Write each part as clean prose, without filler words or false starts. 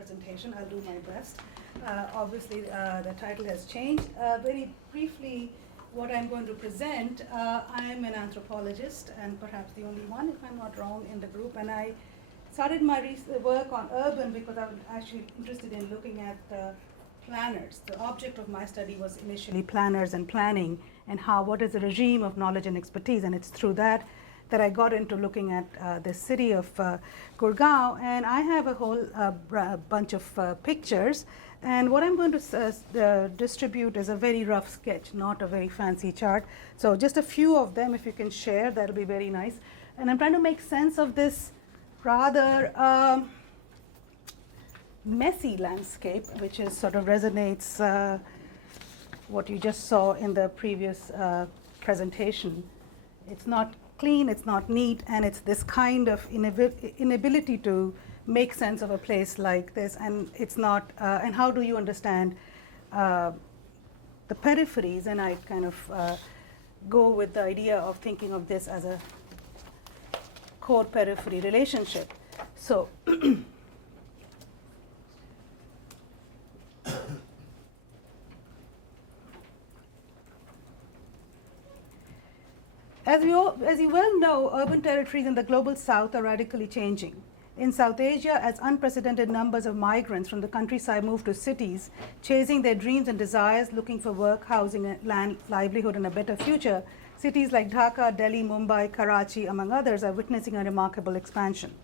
presentation. I'll do my best. Obviously, the title has changed. Very briefly, what I'm going to present, I'm an anthropologist, and perhaps the only one, if I'm not wrong, in the group. And I started my work on urban because I was actually interested in looking at planners. The object of my study was initially planners and planning, and what is the regime of knowledge and expertise. And it's through that I got into looking at the city of Gurgaon. And I have a whole bunch of pictures. And what I'm going to distribute is a very rough sketch, not a very fancy chart. So just a few of them, if you can share, that'll be very nice. And I'm trying to make sense of this rather messy landscape, which is sort of resonates what you just saw in the previous presentation. It's not clean, it's not neat, and it's this kind of inability to make sense of a place like this, and it's not, and how do you understand the peripheries? And I kind of go with the idea of thinking of this as a core periphery relationship. So as you well know, urban territories in the global south are radically changing. In South Asia, as unprecedented numbers of migrants from the countryside move to cities, chasing their dreams and desires, looking for work, housing, land, livelihood, and a better future, cities like Dhaka, Delhi, Mumbai, Karachi, among others, are witnessing a remarkable expansion.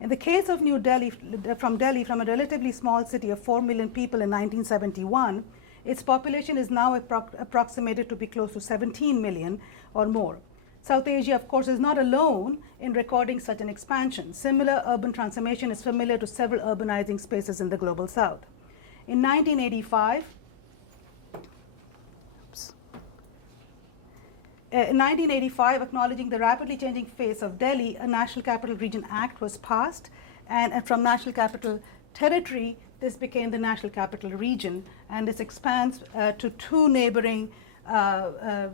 In the case of New Delhi, from a relatively small city of 4 million people in 1971, its population is now approximated to be close to 17 million or more. South Asia, of course, is not alone in recording such an expansion. Similar urban transformation is familiar to several urbanizing spaces in the global south. In 1985, acknowledging the rapidly changing face of Delhi, a National Capital Region Act was passed, and from National Capital Territory, this became the National Capital Region, and this expands to two neighboring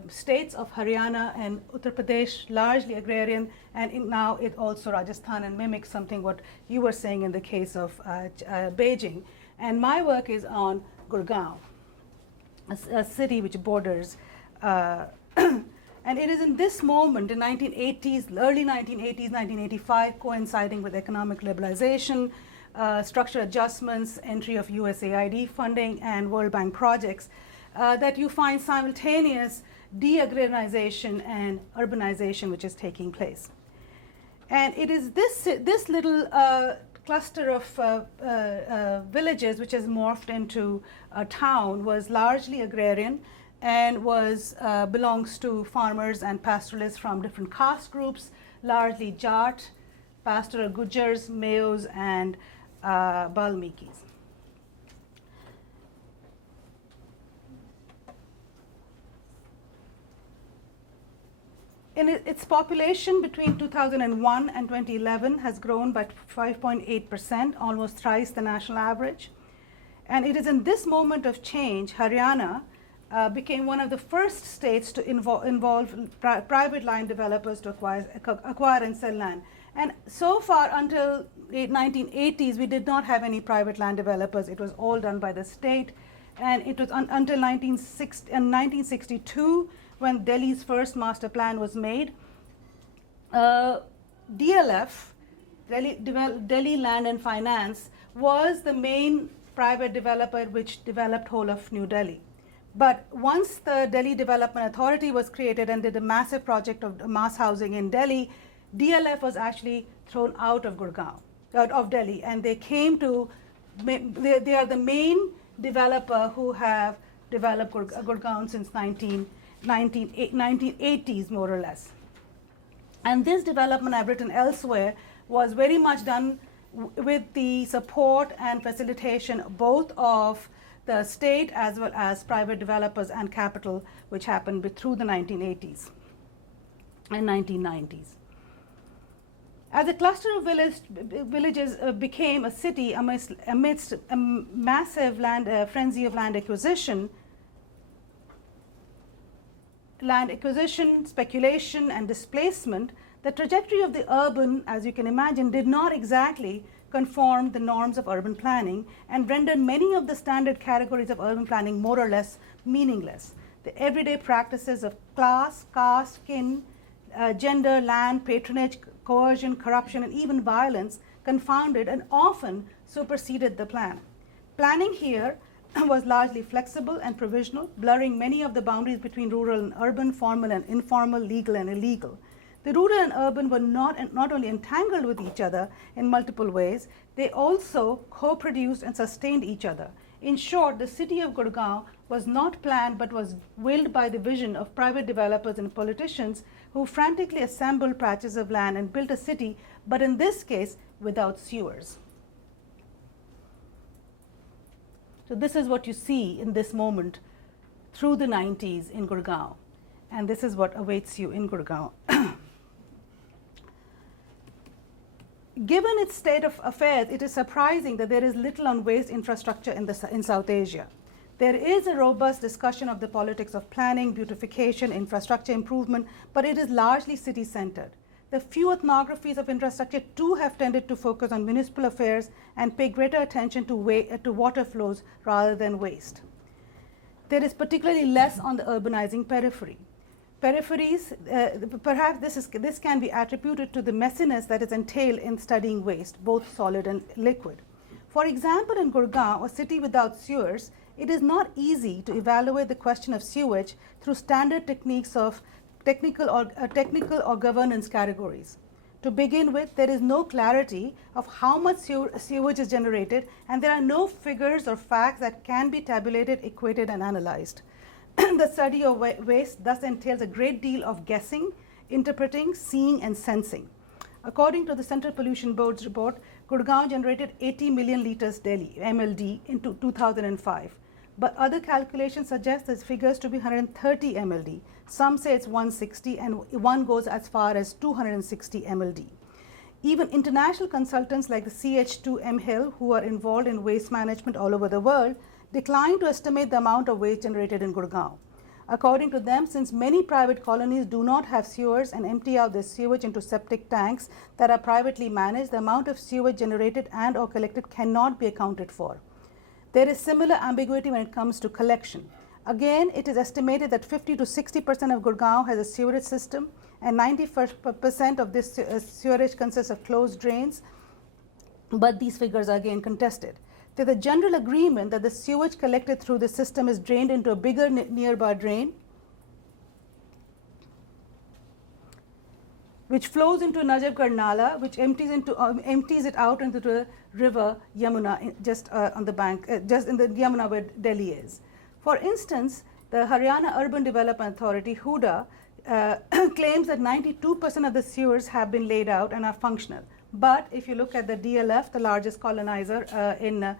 states of Haryana and Uttar Pradesh, largely agrarian, and now it also Rajasthan, and mimics something what you were saying in the case of Beijing. And my work is on Gurgaon, a city which borders, and it is in this moment, in 1980s, early 1980s, 1985, coinciding with economic liberalization, structural adjustments, entry of USAID funding, and World Bank projects, that you find simultaneous de-agrarianization and urbanization which is taking place. And it is this little cluster of villages which has morphed into a town was largely agrarian and belongs to farmers and pastoralists from different caste groups, largely Jat, pastoral Gujars, Mayos, and Balmikis. Its population between 2001 and 2011 has grown by 5.8%, almost thrice the national average. And it is in this moment of change, Haryana became one of the first states to involve private land developers to acquire and sell land. And so far, until the 1980s, we did not have any private land developers. It was all done by the state. And it was until 1962, when Delhi's first master plan was made, DLF, Delhi Land and Finance, was the main private developer which developed whole of New Delhi. But once the Delhi Development Authority was created and did a massive project of mass housing in Delhi, DLF was actually thrown out of Delhi, and they came to, they are the main developer who have developed Gurgaon since 1980s, more or less. And this development, I've written elsewhere, was very much done with the support and facilitation both of the state as well as private developers and capital, which happened through the 1980s and 1990s. As a cluster of villages became a city amidst a massive frenzy of land acquisition, speculation, and displacement, the trajectory of the urban, as you can imagine, did not exactly conformed the norms of urban planning and rendered many of the standard categories of urban planning more or less meaningless. The everyday practices of class, caste, kin, gender, land, patronage, coercion, corruption, and even violence confounded and often superseded the plan. Planning here was largely flexible and provisional, blurring many of the boundaries between rural and urban, formal and informal, legal and illegal. The rural and urban were not only entangled with each other in multiple ways, they also co-produced and sustained each other. In short, the city of Gurgaon was not planned but was willed by the vision of private developers and politicians who frantically assembled patches of land and built a city, but in this case, without sewers. So this is what you see in this moment through the 90s in Gurgaon, and this is what awaits you in Gurgaon. Given its state of affairs, it is surprising that there is little on waste infrastructure in South Asia. There is a robust discussion of the politics of planning, beautification, infrastructure improvement, but it is largely city-centered. The few ethnographies of infrastructure too have tended to focus on municipal affairs and pay greater attention to water flows rather than waste. There is particularly less on the urbanizing periphery. Peripheries, perhaps this can be attributed to the messiness that is entailed in studying waste, both solid and liquid. For example, in Gurgaon, a city without sewers, it is not easy to evaluate the question of sewage through standard techniques of technical or governance categories. To begin with, there is no clarity of how much sewage is generated, and there are no figures or facts that can be tabulated, equated, and analyzed. The study of waste thus entails a great deal of guessing, interpreting, seeing, and sensing. According to the Central Pollution Board's report, Gurgaon generated 80 million liters daily, MLD, in 2005. But other calculations suggest this figures to be 130 MLD. Some say it's 160, and one goes as far as 260 MLD. Even international consultants like the CH2 MHIL, who are involved in waste management all over the world, decline to estimate the amount of waste generated in Gurgaon. According to them, since many private colonies do not have sewers and empty out their sewage into septic tanks that are privately managed, the amount of sewage generated and or collected cannot be accounted for. There is similar ambiguity when it comes to collection. Again, it is estimated that 50 to 60% of Gurgaon has a sewerage system, and 90% of this sewerage consists of closed drains, but these figures are again contested. There is a general agreement that the sewage collected through the system is drained into a bigger nearby drain, which flows into Najafgarh Nala, which empties it out into the river Yamuna, just on the bank, just in the Yamuna where Delhi is. For instance, the Haryana Urban Development Authority, Huda, claims that 92% of the sewers have been laid out and are functional. But if you look at the DLF, the largest colonizer in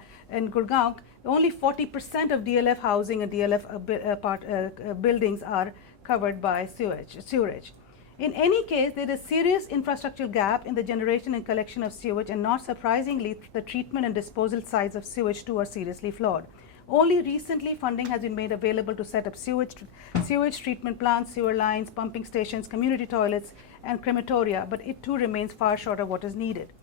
Gurgaon, only 40% of DLF housing and DLF buildings are covered by sewerage. In any case, there is a serious infrastructural gap in the generation and collection of sewage, and not surprisingly, the treatment and disposal sites of sewage too are seriously flawed. Only recently, funding has been made available to set up sewage treatment plants, sewer lines, pumping stations, community toilets, and crematoria, but it too remains far short of what is needed.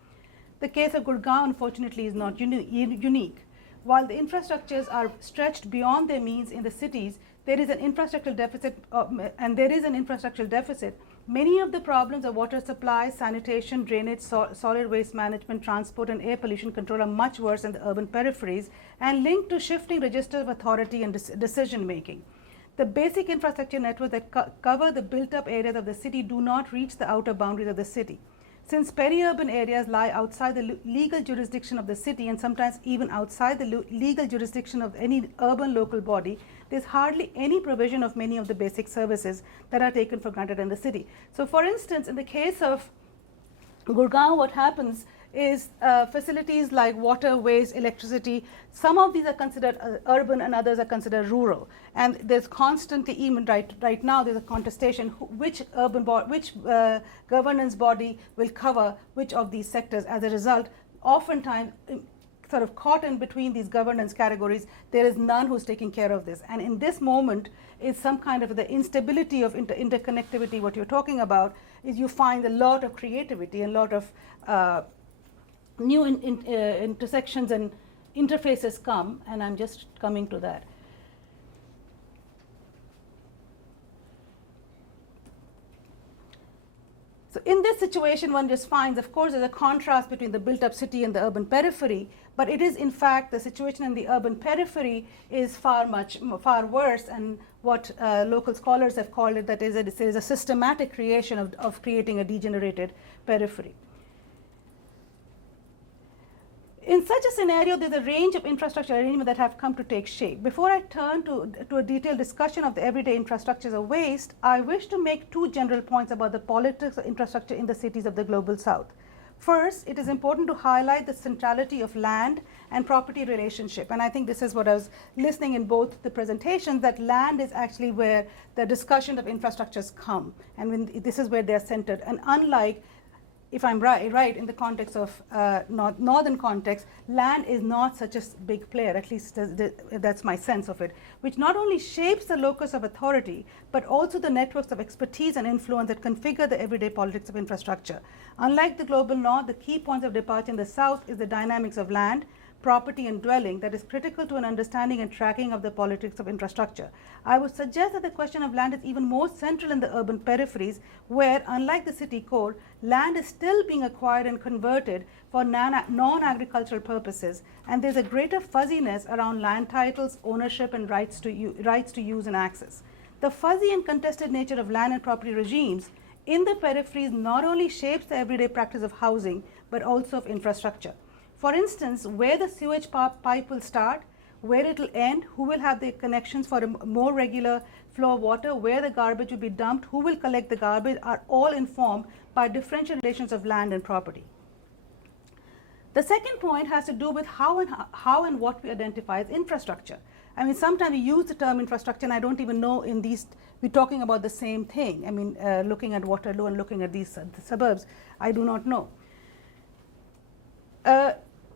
The case of Gurgaon, unfortunately, is not unique. While the infrastructures are stretched beyond their means in the cities, there is an infrastructural deficit, Many of the problems of water supply, sanitation, drainage, solid waste management, transport, and air pollution control are much worse in the urban peripheries and linked to shifting registers of authority and decision making. The basic infrastructure networks that cover the built-up areas of the city do not reach the outer boundaries of the city. Since peri-urban areas lie outside the legal jurisdiction of the city and sometimes even outside the legal jurisdiction of any urban local body, there's hardly any provision of many of the basic services that are taken for granted in the city. So for instance, in the case of Gurgaon, what happens is facilities like water, waste, electricity, some of these are considered urban and others are considered rural. And there's constantly, even right now, there's a contestation which governance body will cover which of these sectors. As a result, oftentimes, sort of caught in between these governance categories, there is none who's taking care of this. And in this moment is some kind of the instability of interconnectivity. What you're talking about is you find a lot of creativity and a lot of new intersections and interfaces come, and I'm just coming to that. So in this situation, one just finds, of course, there's a contrast between the built-up city and the urban periphery, but it is in fact the situation in the urban periphery is far worse, and what local scholars have called it, that is a systematic creation of creating a degenerated periphery. In such a scenario, there's a range of infrastructure arrangements that have come to take shape. Before I turn to a detailed discussion of the everyday infrastructures of waste, I wish to make two general points about the politics of infrastructure in the cities of the global south. First, it is important to highlight the centrality of land and property relationship. And I think this is what I was listening in both the presentations, that land is actually where the discussion of infrastructures come. And this is where they're centered. And unlike, if I'm right in the context of northern context, land is not such a big player, at least that's my sense of it, which not only shapes the locus of authority, but also the networks of expertise and influence that configure the everyday politics of infrastructure. Unlike the global north, the key points of departure in the south is the dynamics of land, property and dwelling that is critical to an understanding and tracking of the politics of infrastructure. I would suggest that the question of land is even more central in the urban peripheries, where, unlike the city core, land is still being acquired and converted for non-agricultural purposes, and there's a greater fuzziness around land titles, ownership, and rights to use and access. The fuzzy and contested nature of land and property regimes in the peripheries not only shapes the everyday practice of housing, but also of infrastructure. For instance, where the sewage pipe will start, where it will end, who will have the connections for a more regular flow of water, where the garbage will be dumped, who will collect the garbage, are all informed by differential relations of land and property. The second point has to do with how and what we identify as infrastructure. I mean, sometimes we use the term infrastructure, and I don't even know we're talking about the same thing. I mean, looking at Waterloo and looking at these the suburbs, I do not know.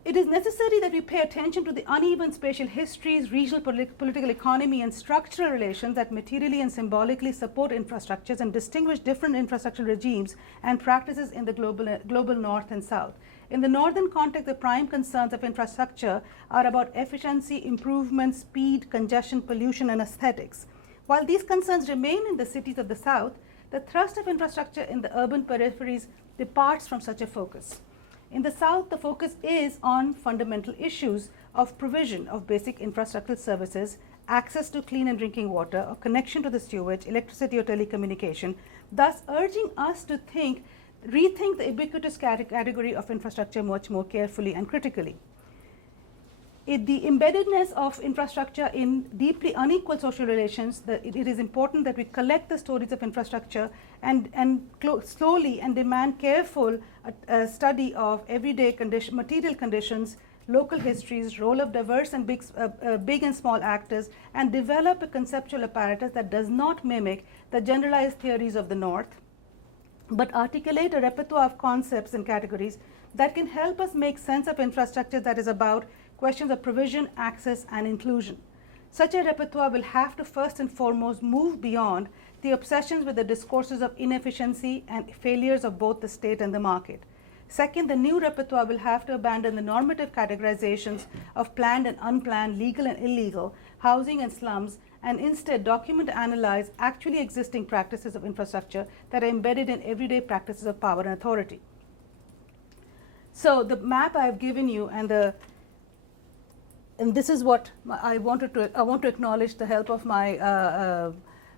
It is necessary that we pay attention to the uneven spatial histories, regional political economy, and structural relations that materially and symbolically support infrastructures and distinguish different infrastructural regimes and practices in the global north and south. In the northern context, the prime concerns of infrastructure are about efficiency, improvement, speed, congestion, pollution, and aesthetics. While these concerns remain in the cities of the south, the thrust of infrastructure in the urban peripheries departs from such a focus. In the south, the focus is on fundamental issues of provision of basic infrastructural services, access to clean and drinking water, or connection to the sewage, electricity, or telecommunication, thus urging us to rethink the ubiquitous category of infrastructure much more carefully and critically. The embeddedness of infrastructure in deeply unequal social relations, it is important that we collect the stories of infrastructure and slowly and demand careful study of everyday material conditions, local histories, role of diverse and big and small actors, and develop a conceptual apparatus that does not mimic the generalized theories of the North, but articulate a repertoire of concepts and categories that can help us make sense of infrastructure that is about questions of provision, access, and inclusion. Such a repertoire will have to first and foremost move beyond the obsessions with the discourses of inefficiency and failures of both the state and the market. Second, the new repertoire will have to abandon the normative categorizations of planned and unplanned, legal and illegal, housing and slums, and instead document and analyze actually existing practices of infrastructure that are embedded in everyday practices of power and authority. So the map I've given you, and this is what I want to acknowledge the help of my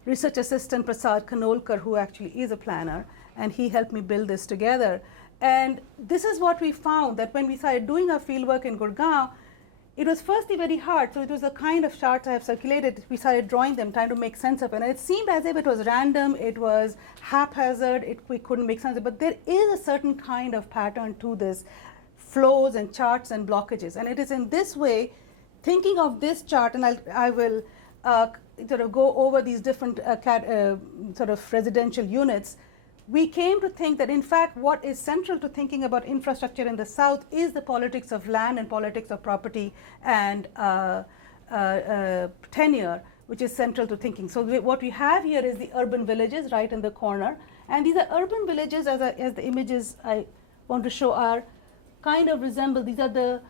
research assistant Prasad Kanolkar, who actually is a planner, and he helped me build this together. And this is what we found, that when we started doing our fieldwork in Gurgaon, it was firstly very hard. So it was the kind of charts I have circulated. We started drawing them, trying to make sense of it. And it seemed as if it was random, it was haphazard, we couldn't make sense of it. But there is a certain kind of pattern to this, flows and charts and blockages. And it is in this way, thinking of this chart, and I will sort of go over these different sort of residential units, we came to think that in fact what is central to thinking about infrastructure in the south is the politics of land and politics of property and tenure, which is central to thinking. So what we have here is the urban villages right in the corner, and these are urban villages, as the images I want to show are kind of resemble, these are the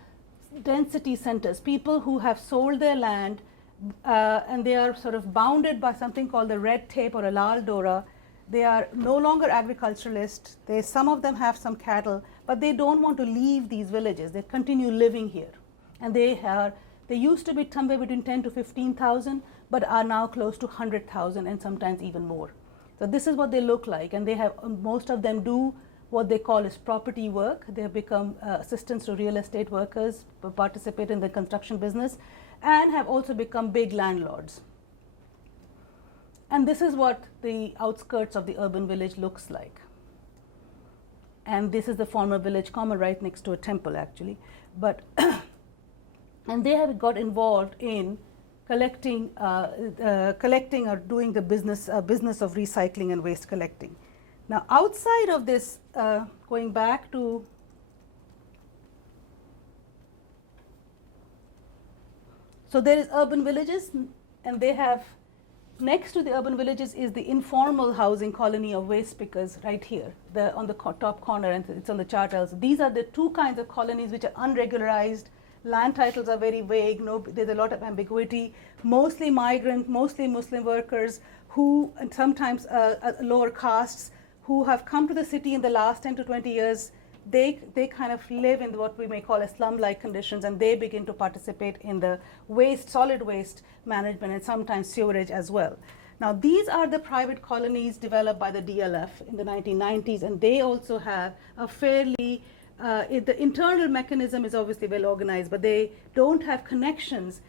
density centers, people who have sold their land and they are sort of bounded by something called the red tape or a lal dora. They are no longer agriculturalists. Some of them have some cattle, but they don't want to leave these villages. They continue living here. And they used to be somewhere between 10 to 15,000, but are now close to 100,000 and sometimes even more. So this is what they look like, and they have most of them do what they call is property work. They have become assistants to real estate workers, participate in the construction business, and have also become big landlords. And this is what the outskirts of the urban village looks like. And this is the former village common right next to a temple, actually. But and they have got involved in collecting or doing the business of recycling and waste collecting. Now, outside of this, going back to so there is urban villages, and they have next to the urban villages is the informal housing colony of waste pickers right here, on the top corner, and it's on the chart also. These are the two kinds of colonies which are unregularized. Land titles are very vague. There's a lot of ambiguity. Mostly migrant, mostly Muslim workers who, and sometimes lower castes, who have come to the city in the last 10 to 20 years. They kind of live in what we may call as slum-like conditions, and they begin to participate in the solid waste management, and sometimes sewerage as well. Now, these are the private colonies developed by the DLF in the 1990s, and they also have a fairly the internal mechanism is obviously well organized, but they don't have connections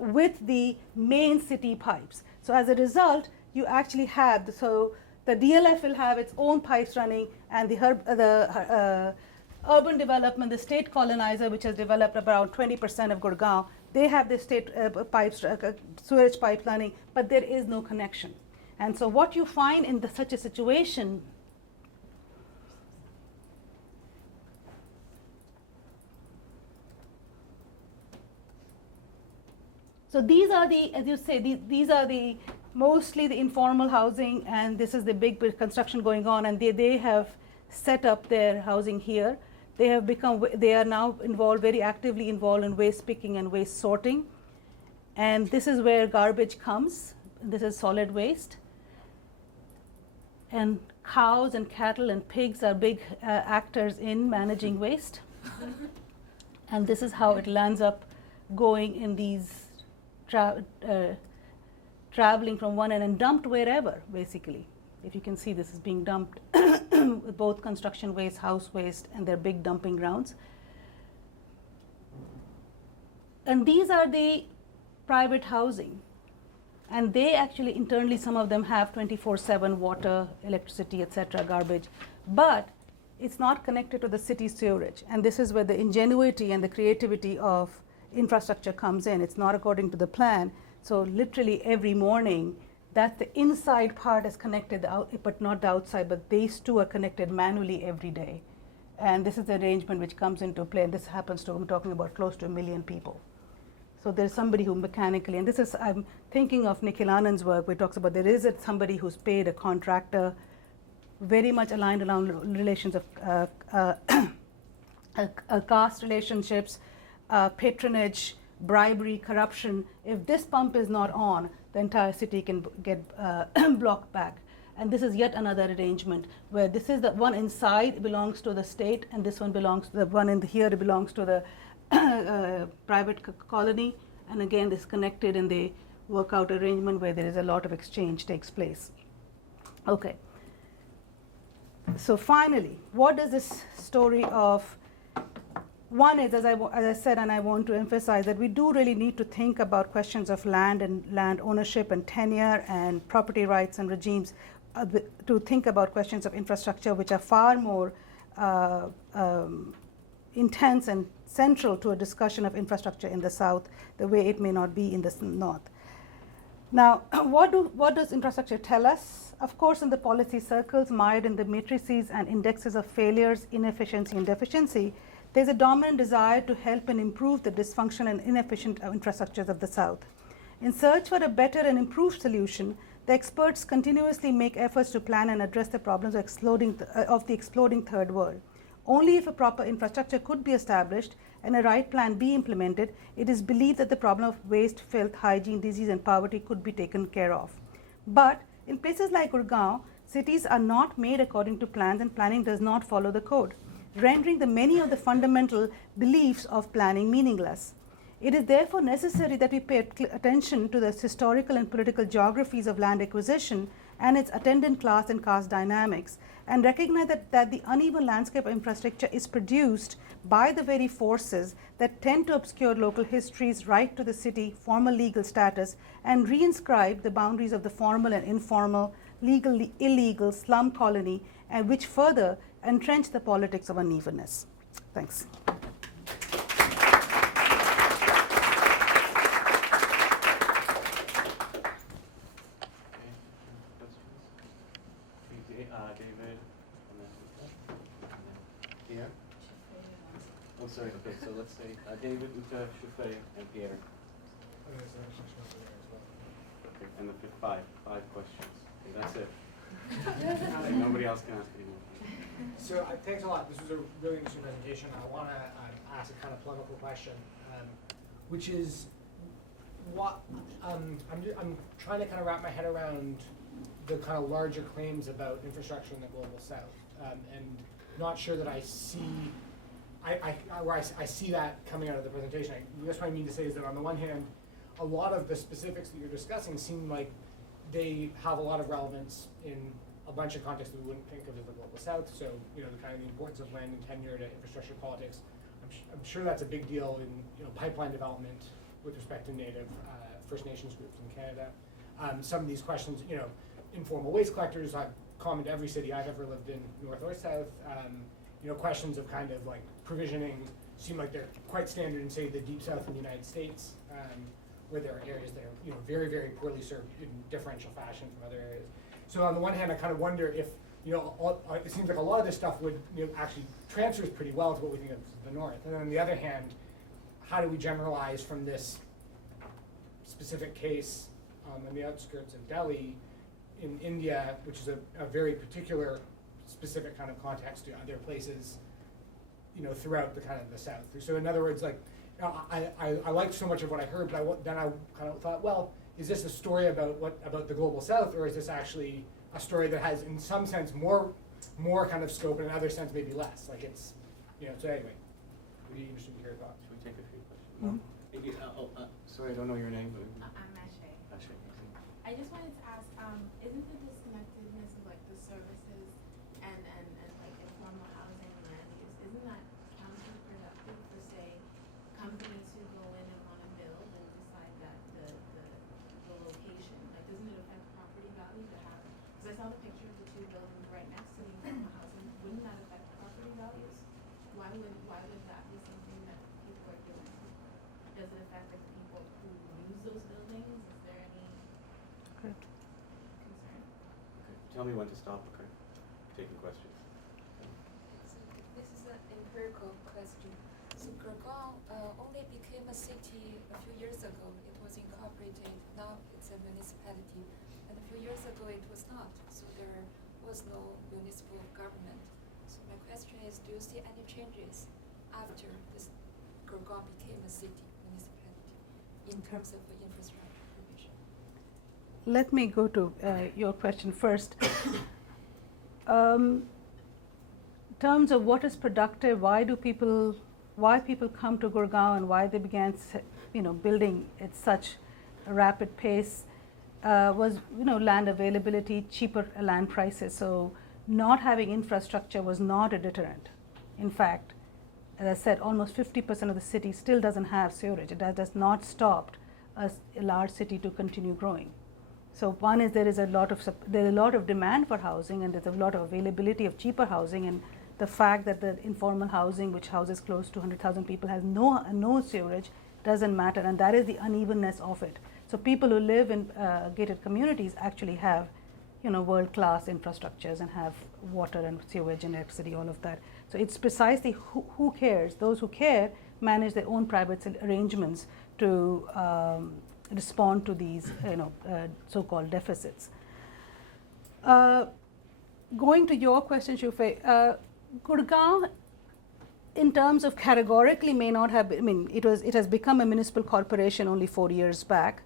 with the main city pipes. So as a result, you actually have the DLF will have its own pipes running, and the urban development, the state colonizer, which has developed around 20% of Gurgaon, they have the state pipes, sewage pipe running, but there is no connection. And so what you find in such a situation so these are the, as you say, these are the mostly the informal housing, and this is the big construction going on, and they have set up their housing here. They are now very actively involved in waste picking and waste sorting. And this is where garbage comes. This is solid waste. And cows and cattle and pigs are big actors in managing waste. And this is how it lands up going in these traveling from one end and dumped wherever, basically. If you can see, this is being dumped with both construction waste, house waste, and their big dumping grounds. And these are the private housing. And they actually internally, some of them have 24/7 water, electricity, etc., garbage. But it's not connected to the city sewerage. And this is where the ingenuity and the creativity of infrastructure comes in. It's not according to the plan. So literally every morning, that the inside part is connected, but not the outside, but these two are connected manually every day. And this is the arrangement which comes into play, and this happens to, I'm talking about close to 1 million people. So there's somebody who mechanically, and this is, I'm thinking of Nikhil Anand's work, where he talks about there is somebody who's paid a contractor, very much aligned around relations of caste relationships, patronage, bribery, corruption. If this pump is not on, the entire city can get blocked back. And this is yet another arrangement where this is the one inside belongs to the state, and this one belongs to the one in here belongs to the private colony. And again, this is connected, and they work out arrangement where there is a lot of exchange takes place. Okay. So finally, what does this story of one is, as I said, and I want to emphasize that we do really need to think about questions of land and land ownership and tenure and property rights and regimes to think about questions of infrastructure, which are far more intense and central to a discussion of infrastructure in the South, the way it may not be in the North. Now, what does infrastructure tell us? Of course, in the policy circles, mired in the matrices and indexes of failures, inefficiency, and deficiency, there's a dominant desire to help and improve the dysfunction and inefficient infrastructures of the South. In search for a better and improved solution, the experts continuously make efforts to plan and address the problems of the exploding third world. Only if a proper infrastructure could be established and a right plan be implemented, it is believed that the problem of waste, filth, hygiene, disease and poverty could be taken care of. But in places like Gurgaon, cities are not made according to plans and planning does not follow the code, rendering the many of the fundamental beliefs of planning meaningless. It is therefore necessary that we pay attention to the historical and political geographies of land acquisition and its attendant class and caste dynamics, and recognize that the uneven landscape of infrastructure is produced by the very forces that tend to obscure local history's right to the city, formal legal status, and reinscribe the boundaries of the formal and informal, legal, illegal slum colony, and which further entrench the politics of unevenness. Thanks. David, Pierre? Oh, sorry, okay, so let's say David, Uta, Shubhra, and Pierre. Okay, and the five questions. Okay, that's it. Nobody else can ask anymore. So thanks a lot. This was a really interesting presentation. I want to ask a kind of polemical question, which is, what I'm trying to kind of wrap my head around the kind of larger claims about infrastructure in the global south, and not sure that I see, I see that coming out of the presentation. I guess what I mean to say is that on the one hand, a lot of the specifics that you're discussing seem like they have a lot of relevance in a bunch of contexts that we wouldn't think of as the global south. So, you know, the kind of the importance of land and tenure to infrastructure politics. I'm sure that's a big deal in, you know, pipeline development with respect to Native First Nations groups in Canada. Some of these questions, you know, informal waste collectors are common to every city I've ever lived in, north or south. You know, questions of kind of like provisioning seem like they're quite standard in, say, the deep south in the United States, where there are areas that are, you know, very, very poorly served in differential fashion from other areas. So on the one hand, I kind of wonder if, you know, it seems like a lot of this stuff would, you know, actually transfers pretty well to what we think of as the north. And then on the other hand, how do we generalize from this specific case on the outskirts of Delhi in India, which is a very particular, specific kind of context to other places, you know, throughout the kind of the south. So in other words, like, you know, I liked so much of what I heard, but then I kind of thought, well, is this a story about the global south, or is this actually a story that has, in some sense, more kind of scope, and in another sense, maybe less? Like it's, you know. So anyway, would be interesting to hear your thoughts. Should we take a few questions? Sorry, I don't know your name. But I'm Ashay. Ashay. I just wanted to ask, isn't the disconnectedness of like the services and like informal housing and land use, isn't that counterproductive for, say, companies who go in and want to build and decide that the location, like, doesn't it affect property value to have? Because I saw the picture of the two buildings right next to the informal housing. Wouldn't that affect property values? Why would that be something that people are doing? Does it affect like the people who use those buildings? Is there any concern? Okay. Tell me when to stop, okay? Taking questions. So this is an empirical question. So Gurgaon only became a city a few years ago. It was incorporated. Now it's a municipality. And a few years ago it was not. So there was no municipal government. So my question is, do you see any changes after this Gurgaon became a city, municipality, in terms of infrastructure provision? Let me go to your question first. Terms of what is productive, why people come to Gurgaon and why they began, you know, building at such a rapid pace, was, you know, land availability, cheaper land prices. So not having infrastructure was not a deterrent. In fact, as I said, almost 50% of the city still doesn't have sewerage. It does not stop a large city to continue growing. So one is there is a lot of demand for housing, and there's a lot of availability of cheaper housing, and the fact that the informal housing, which houses close to 100,000 people, has no sewerage, doesn't matter, and that is the unevenness of it. So people who live in gated communities actually have, you know, world-class infrastructures and have water and sewage and electricity, all of that. So it's precisely who cares. Those who care manage their own private arrangements to respond to these, you know, so-called deficits. Going to your question, Shubhra, Gurgaon in terms of categorically may not have been, I mean, it has become a municipal corporation only 4 years back.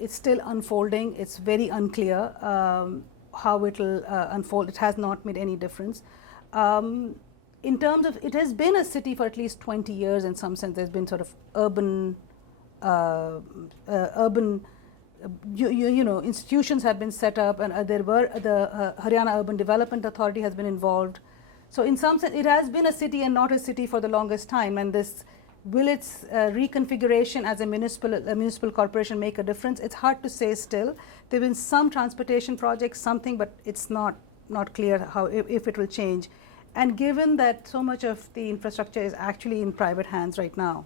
It's still unfolding. It's very unclear how it will unfold. It has not made any difference. In terms of, it has been a city for at least 20 years in some sense. There's been sort of urban, institutions have been set up, and there were the Haryana Urban Development Authority has been involved. So in some sense, it has been a city and not a city for the longest time. And this, will its reconfiguration as a municipal corporation make a difference? It's hard to say still. There have been some transportation projects, something, but it's not clear how, if it will change. And given that so much of the infrastructure is actually in private hands right now,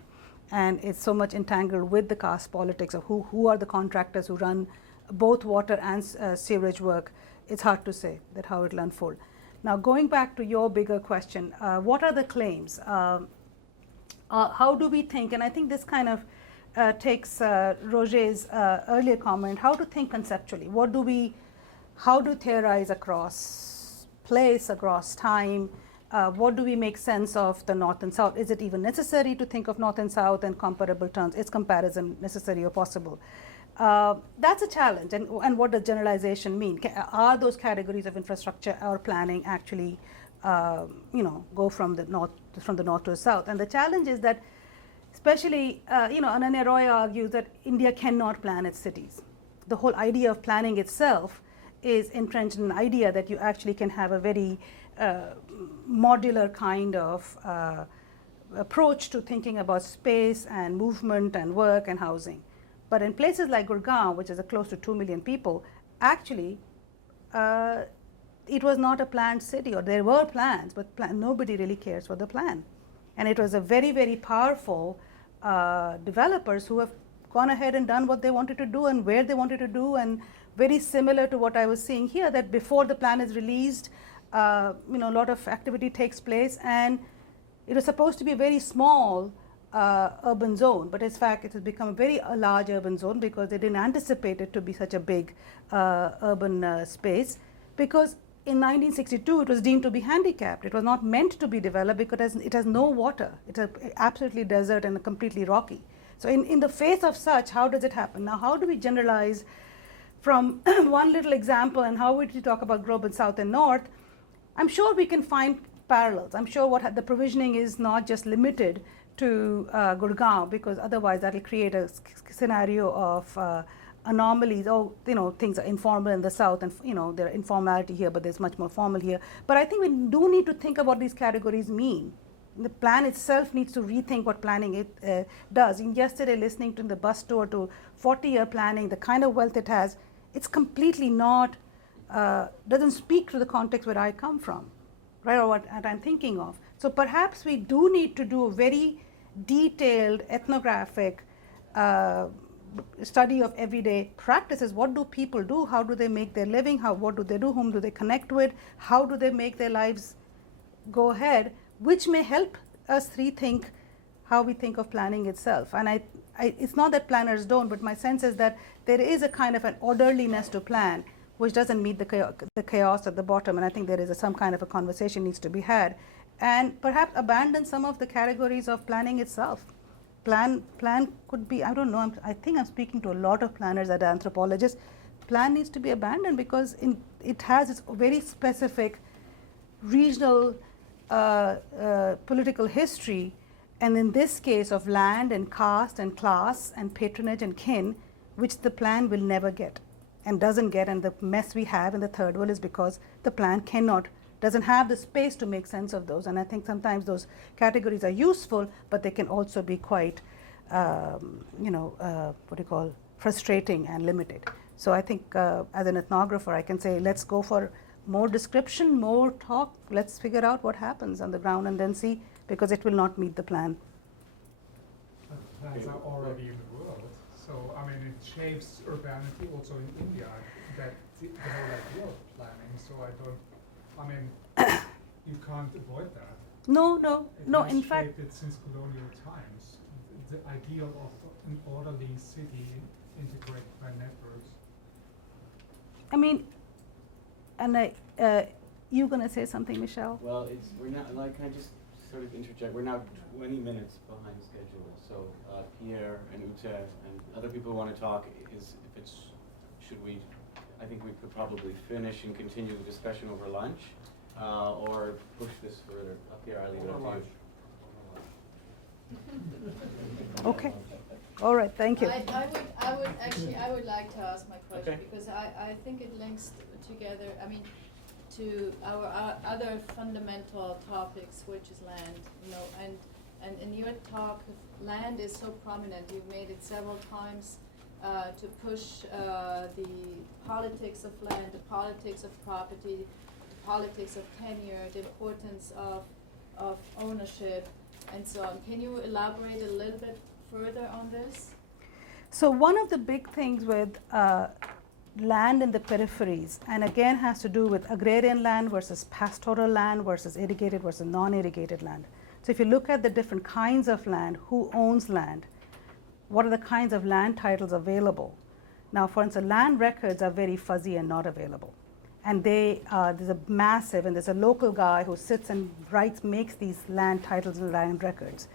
and it's so much entangled with the caste politics of who are the contractors who run both water and sewerage work, it's hard to say that how it will unfold. Now, going back to your bigger question, what are the claims? How do we think, and I think this kind of takes Roger's earlier comment, how to think conceptually. How do theorize across place, across time? What do we make sense of the North and South? Is it even necessary to think of North and South in comparable terms? Is comparison necessary or possible? That's a challenge. And what does generalization mean? Are those categories of infrastructure or planning actually, go from the north to the south? And the challenge is that, especially, Ananya Roy argues that India cannot plan its cities. The whole idea of planning itself is entrenched in an idea that you actually can have a very modular kind of approach to thinking about space and movement and work and housing. But in places like Gurgaon, which is close to 2 million people, actually, it was not a planned city, or there were plans, but nobody really cares for the plan. And it was a very, very powerful developers who have gone ahead and done what they wanted to do and where they wanted to do, and very similar to what I was seeing here, that before the plan is released, a lot of activity takes place, and it was supposed to be a very small urban zone, but in fact it has become a very large urban zone because they didn't anticipate it to be such a big urban space, because in 1962 it was deemed to be handicapped. It was not meant to be developed because it has no water. It's absolutely desert and completely rocky. So in the face of such, how does it happen? Now, how do we generalize from one little example, and how would we talk about global south and north? I'm sure we can find parallels. I'm sure what the provisioning is not just limited to Gurgaon, because otherwise that will create a scenario of anomalies. Things are informal in the south, and there are informality here, but there's much more formal here. But I think we do need to think about what these categories mean. The plan itself needs to rethink what planning does. Yesterday, listening to the bus tour to 40-year planning, the kind of wealth it has, it's completely not, doesn't speak to the context where I come from, right, or what I'm thinking of. So perhaps we do need to do a very detailed ethnographic study of everyday practices. What do people do? How do they make their living? What do they do? Whom do they connect with? How do they make their lives go ahead? Which may help us rethink how we think of planning itself. And it's not that planners don't, but my sense is that there is a kind of an orderliness to plan which doesn't meet the chaos at the bottom. And I think there is some kind of a conversation needs to be had, and perhaps abandon some of the categories of planning itself. Plan could be, I don't know, I think I'm speaking to a lot of planners and anthropologists. Plan needs to be abandoned because it has its very specific regional political history, and in this case of land and caste and class and patronage and kin, which the plan will never get and doesn't get. And the mess we have in the third world is because the plan doesn't have the space to make sense of those. And I think sometimes those categories are useful, but they can also be quite, frustrating and limited. So I think as an ethnographer, I can say, let's go for more description, more talk. Let's figure out what happens on the ground and then see, because it will not meet the plan. Plans are already in the world. So, it shapes urbanity also in India, that the whole idea of planning. So you can't avoid that. No, It in has fact. shaped it since colonial times. The ideal of an orderly city integrated by networks. You going to say something, Michelle? Well, we're not, like, can I just sort of interject? We're now 20 minutes behind schedule, so Pierre and Ute and other people who want to talk, I think we could probably finish and continue the discussion over lunch, or push this further. Pierre, I'll leave it up to you. Okay. All right, thank you. I would like to ask my question, Okay. because I think it links together, I mean, to our other fundamental topics, which is land, you know, and in your talk, land is so prominent. You've made it several times to push the politics of land, the politics of property, the politics of tenure, the importance of ownership, and so on. Can you elaborate a little bit further on this? So one of the big things with land in the peripheries, and again has to do with agrarian land versus pastoral land versus irrigated versus non-irrigated land. So if you look at the different kinds of land, who owns land, what are the kinds of land titles available? Now, for instance, land records are very fuzzy and not available. And there's a massive, and there's a local guy who sits and makes these land titles and land records.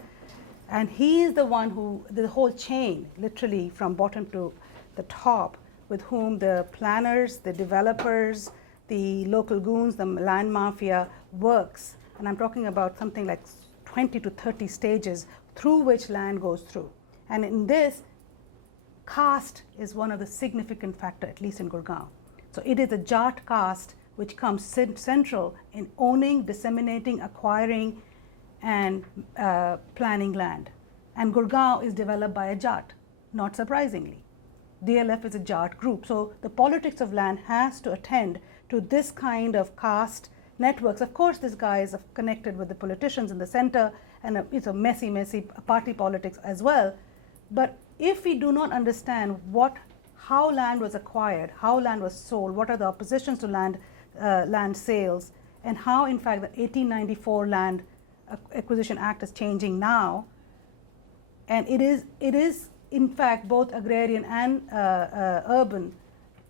And he is the one who, the whole chain, literally from bottom to the top, with whom the planners, the developers, the local goons, the land mafia works. And I'm talking about something like 20 to 30 stages through which land goes through. And in this, caste is one of the significant factors, at least in Gurgaon. So it is a Jat caste which comes central in owning, disseminating, acquiring, and planning land. And Gurgaon is developed by a Jat, not surprisingly. DLF is a Jat group. So the politics of land has to attend to this kind of caste networks. Of course, this guy is connected with the politicians in the center, and it's a messy party politics as well. But if we do not understand how land was acquired, how land was sold, what are the oppositions to land sales, and how, in fact, the 1894 Land Acquisition Act is changing now, and it is in fact both agrarian and urban,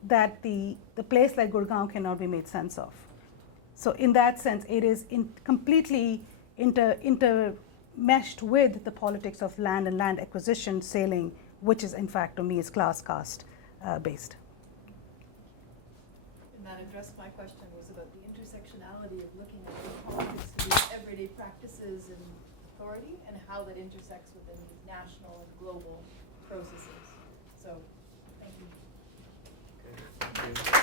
that the place like Gurgaon cannot be made sense of. So in that sense, it is completely intermeshed with the politics of land and land acquisition, selling, which is in fact to me is class caste based. And that addressed my question, was about the intersectionality of looking at the politics of these everyday practices and authority, and how that intersects within these national and global processes. So, thank you. Okay. Thank you.